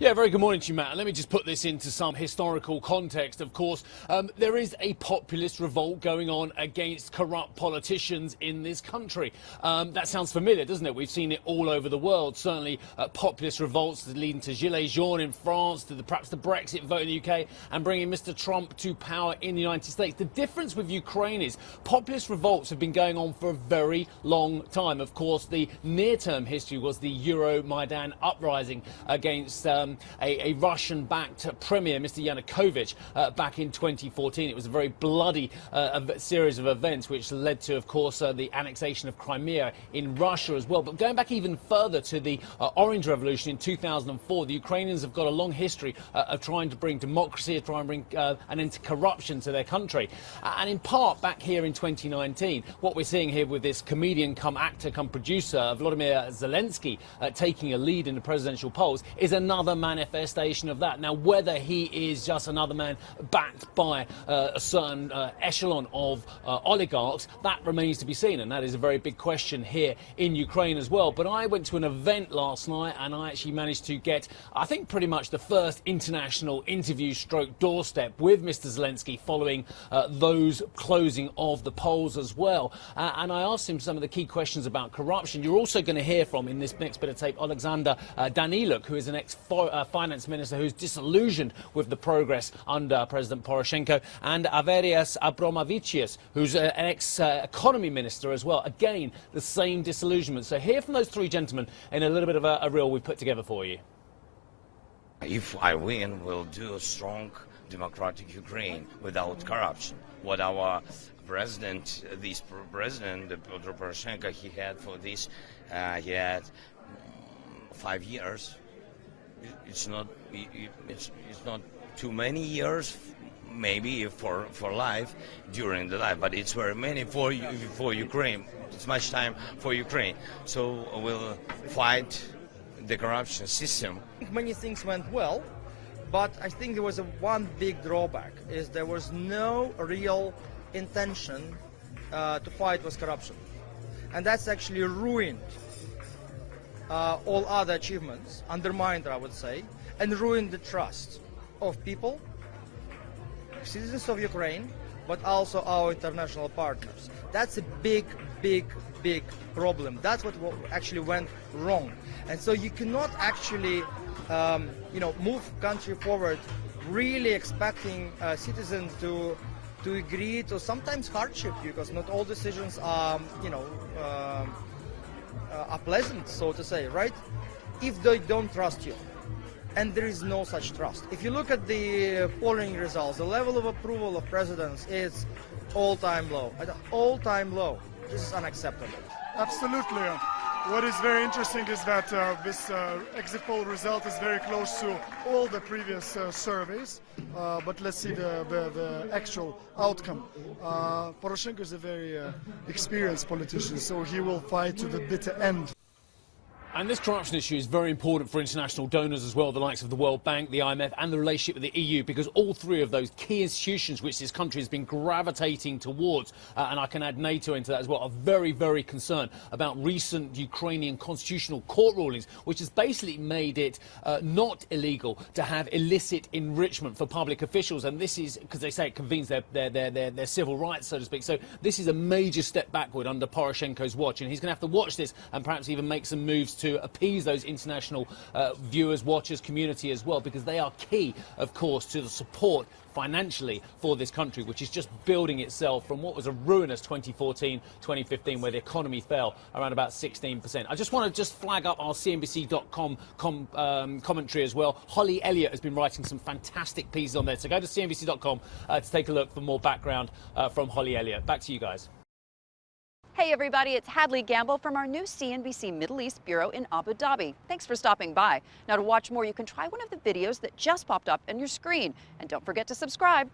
Yeah, very good morning to you, Matt. Let me just put this into some historical context. Of course, there is a populist revolt going on against corrupt politicians in this country. That sounds familiar, doesn't it? We've seen it all over the world. Certainly populist revolts leading to Gilets jaunes in France, to perhaps the Brexit vote in the UK, and bringing Mr. Trump to power in the United States. The difference with Ukraine is populist revolts have been going on for a very long time. Of course, the near-term history was the Euromaidan uprising against a Russian-backed premier, Mr. Yanukovych, back in 2014. It was a very bloody series of events which led to, of course, the annexation of Crimea in Russia as well. But going back even further to the Orange Revolution in 2004, the Ukrainians have got a long history of trying to bring democracy, trying to bring an end to corruption to their country. And in part, back here in 2019, what we're seeing here with this comedian come actor come producer, Vladimir Zelensky, taking a lead in the presidential polls, is another manifestation of that. Now, whether he is just another man backed by a certain echelon of oligarchs, that remains to be seen, and that is a very big question here in Ukraine as well. But I went to an event last night and I actually managed to get, I think, pretty much the first international interview stroke doorstep with Mr. Zelensky following those closing of the polls as well. And I asked him some of the key questions about corruption. You're also going to hear from, in this next bit of tape, Alexander Daniluk, who is an ex-finance minister who's disillusioned with the progress under President Poroshenko, and Averius Abramovicius, who's an ex-economy minister as well. Again, the same disillusionment. So hear from those three gentlemen in a little bit of a reel we've put together for you. If I win, we'll do a strong democratic Ukraine without corruption. What our president, this president, Petro Poroshenko, he had for this, he had 5 years. It's not too many years, maybe for life, during the life, but it's very many for Ukraine. It's much time for Ukraine. So we'll fight the corruption system. Many things went well, but I think there was one big drawback, is there was no real intention to fight with corruption. And that's actually ruined all other achievements, undermined, I would say, and ruined the trust of people, citizens of Ukraine, but also our international partners. That's a big problem. That's what actually went wrong. And so you cannot actually, move country forward really expecting citizens to agree to sometimes hardship, because not all decisions are, are pleasant, so to say, right? If they don't trust you. And there is no such trust. If you look at the polling results, the level of approval of presidents is all-time low. At an all-time low. This is unacceptable. Absolutely. What is very interesting is that this exit poll result is very close to all the previous surveys, but let's see the actual outcome. Poroshenko is a very experienced politician, so he will fight to the bitter end. And this corruption issue is very important for international donors as well, the likes of the World Bank, the IMF and the relationship with the EU, because all three of those key institutions which this country has been gravitating towards, and I can add NATO into that as well, are very, very concerned about recent Ukrainian constitutional court rulings, which has basically made it not illegal to have illicit enrichment for public officials. And this is because they say it convenes their civil rights, so to speak. So this is a major step backward under Poroshenko's watch, and he's going to have to watch this and perhaps even make some moves to appease those international viewers, watchers, community as well, because they are key, of course, to the support financially for this country, which is just building itself from what was a ruinous 2014-2015, where the economy fell around about 16%. I just want to flag up our CNBC.com commentary as well. Holly Elliott has been writing some fantastic pieces on there, so go to CNBC.com to take a look for more background from Holly Elliott. Back to you guys. Hey everybody, it's Hadley Gamble from our new CNBC Middle East Bureau in Abu Dhabi. Thanks for stopping by. Now, to watch more, you can try one of the videos that just popped up on your screen. And don't forget to subscribe.